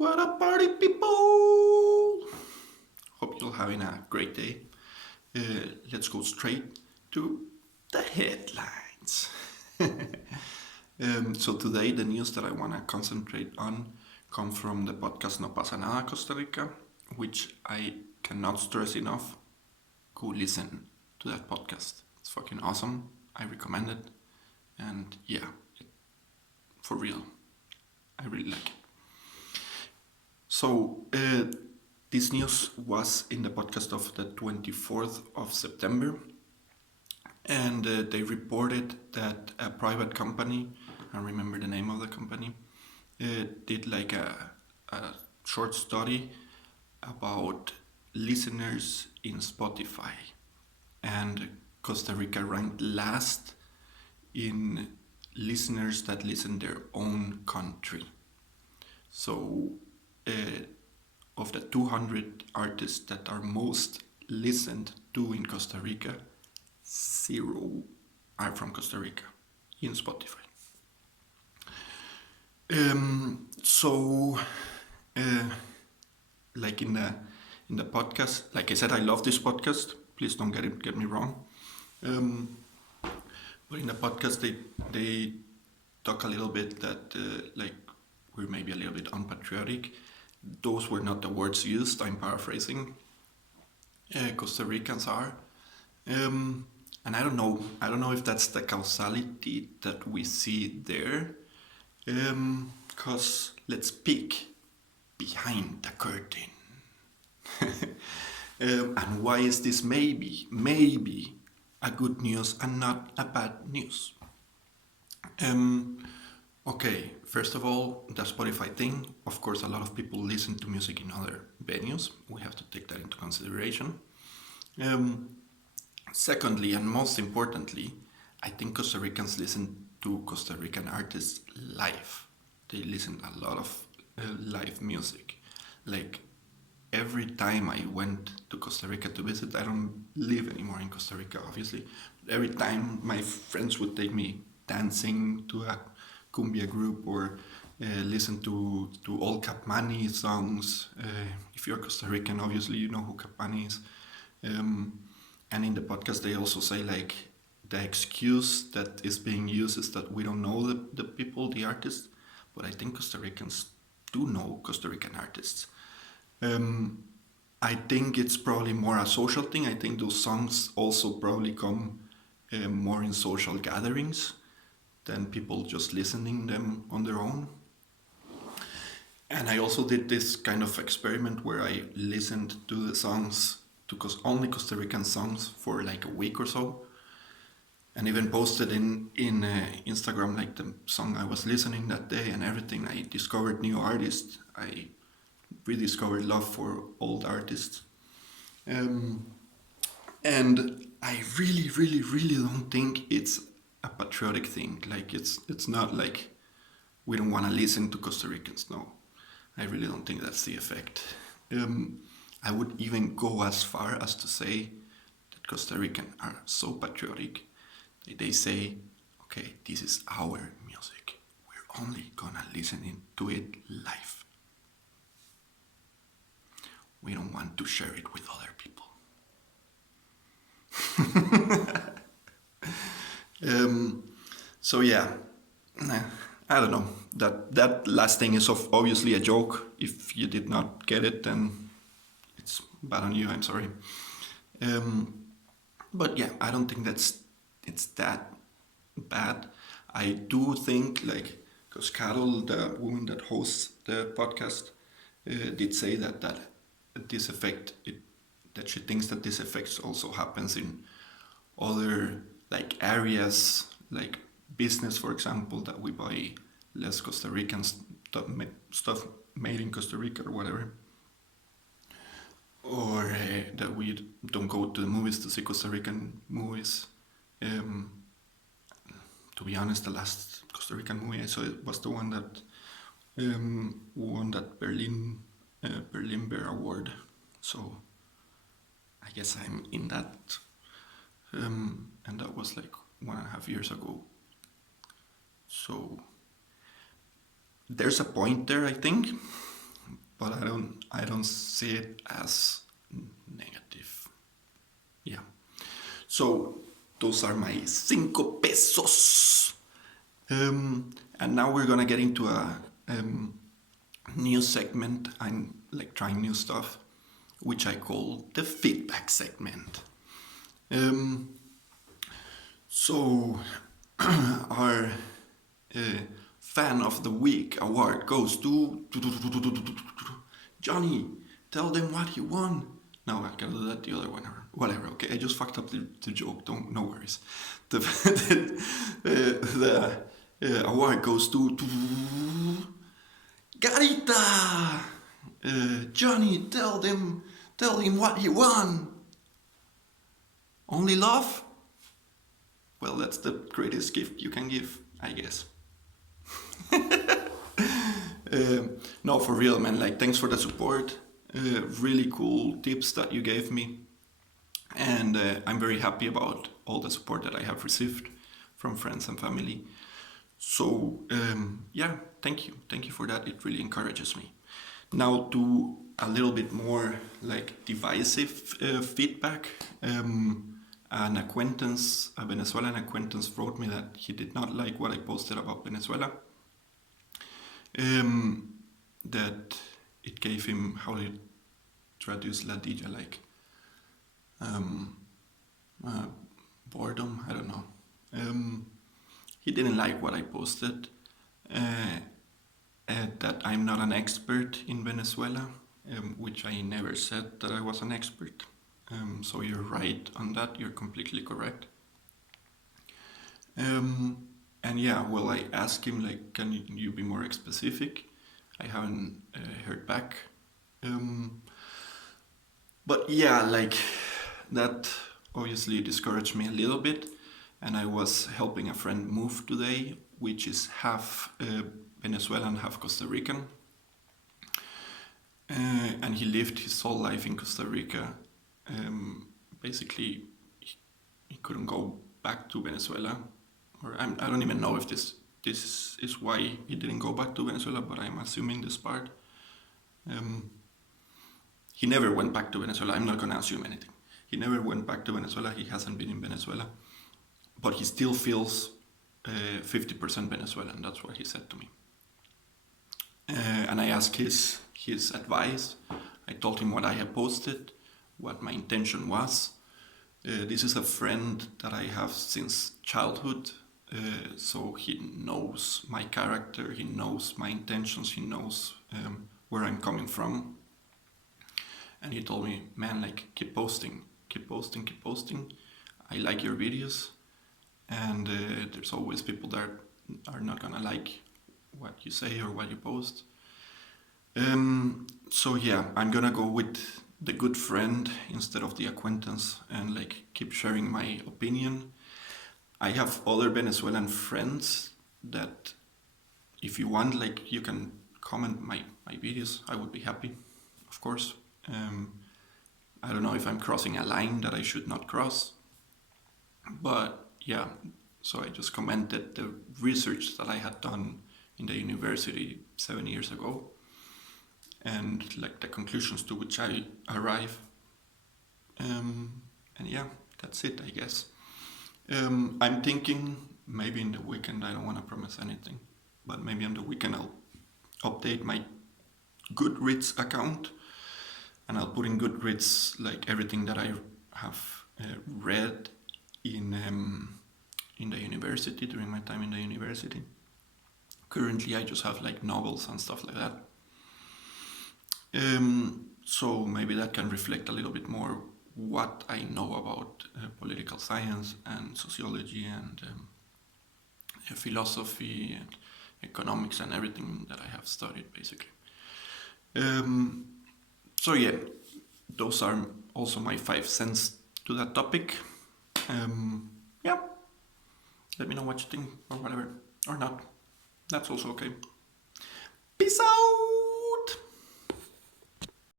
What up, party people? Hope you're having a great day. Let's go straight to the headlines. So today the news that I want to concentrate on come from the podcast No Pasa Nada Costa Rica, which I cannot stress enough. Go listen to that podcast. It's fucking awesome. I recommend it. And yeah, for real, I really like it. So this news was in the podcast of the 24th of September, and they reported that a private company, I don't remember the name of the company, did like a short study about listeners in Spotify, and Costa Rica ranked last in listeners that listen their own country. So of the 200 artists that are most listened to in Costa Rica, 0 are from Costa Rica in Spotify. Like in the podcast, like I said, I love this podcast. Please don't get me wrong. But in the podcast, they talk a little bit that like we're maybe a little bit unpatriotic. Those were not the words used. I'm paraphrasing. Costa Ricans are, and I don't know. I don't know if that's the causality that we see there. Because let's peek behind the curtain. And why is this maybe a good news and not a bad news? Okay, first of all, the Spotify thing. Of course, a lot of people listen to music in other venues. We have to take that into consideration. Secondly, and most importantly, I think Costa Ricans listen to Costa Rican artists live. They listen a lot of live music. Like every time I went to Costa Rica to visit, I don't live anymore in Costa Rica, obviously. But every time my friends would take me dancing to a cumbia group or listen to old Capmani songs. If you're Costa Rican, obviously you know who Capmani is. And in the podcast they also say like the excuse that is being used is that we don't know the people, the artists. But I think Costa Ricans do know Costa Rican artists. I think it's probably more a social thing. I think those songs also probably come more in social gatherings than people just listening them on their own. And I also did this kind of experiment where I listened to the songs, to only Costa Rican songs for like a week or so, and even posted in Instagram like the song I was listening that day and everything. I discovered new artists. I rediscovered love for old artists. And I really don't think it's a patriotic thing. Like it's not like we don't want to listen to Costa Ricans. No, I really don't think that's the effect. I would even go as far as to say that Costa Rican are so patriotic that they say, okay, this is our music. We're only gonna listen to it live. We don't want to share it with other people. So yeah, I don't know. That last thing is obviously a joke. If you did not get it, then it's bad on you. I'm sorry. But yeah, I don't think it's that bad. I do think like because Carol, the woman that hosts the podcast, did say that this effect that she thinks that this effect also happens in other like areas like business, for example, that we buy less Costa Rican stuff made in Costa Rica or whatever, or that we don't go to the movies to see Costa Rican movies. To be honest, the last Costa Rican movie I saw was the one that won that Berlin Bear Award. So I guess I'm in that, and that was like 1.5 years ago. So there's a point there, I think, but I don't see it as negative. Yeah. So those are my 5 pesos. And now we're gonna get into a new segment. I'm like trying new stuff, which I call the feedback segment. So our fan of the week award goes to Johnny. Tell them what he won. No, I can do that the other one or whatever. Okay, I just fucked up the joke. No worries. The award goes to Garita. Johnny, tell him what he won. Only love? Well, that's the greatest gift you can give, I guess. No, for real, man. Like, thanks for the support. Really cool tips that you gave me. And I'm very happy about all the support that I have received from friends and family. So, yeah, thank you. Thank you for that. It really encourages me. Now to a little bit more like divisive feedback. An acquaintance, a Venezuelan acquaintance, wrote me that he did not like what I posted about Venezuela. That it gave him, how do you traduce ladilla, like boredom, I don't know. He didn't like what I posted, that I'm not an expert in Venezuela, which I never said that I was an expert. So you're right on that, you're completely correct. And yeah, well, I asked him, like, can you be more specific? I haven't heard back. But yeah, like, that obviously discouraged me a little bit. And I was helping a friend move today, which is half Venezuelan, half Costa Rican. And he lived his whole life in Costa Rica. Basically, he couldn't go back to Venezuela. Or I don't even know if this is why he didn't go back to Venezuela, but I'm assuming this part. He never went back to Venezuela. I'm not going to assume anything. He never went back to Venezuela. He hasn't been in Venezuela. But he still feels 50% Venezuelan. That's what he said to me. And I asked his advice. I told him what I had posted, what my intention was. This is a friend that I have since childhood. So he knows my character, he knows my intentions, he knows where I'm coming from. And he told me, man, like, keep posting. I like your videos. And there's always people that are not gonna like what you say or what you post. So yeah, I'm gonna go with the good friend instead of the acquaintance and like keep sharing my opinion. I have other Venezuelan friends that if you want, like, you can comment my videos. I would be happy, of course. I don't know if I'm crossing a line that I should not cross. But yeah, so I just commented the research that I had done in the university 7 years ago and like the conclusions to which I arrive. And yeah, that's it, I guess. I'm thinking maybe in the weekend, I don't want to promise anything, but maybe on the weekend I'll update my Goodreads account and I'll put in Goodreads like everything that I have read in the university, during my time in the university. Currently I just have like novels and stuff like that. So maybe that can reflect a little bit more what I know about political science and sociology and philosophy and economics and everything that I have studied, basically. So yeah, those are also my 5 cents to that topic. Yeah, let me know what you think or whatever, or not. That's also okay. Peace out!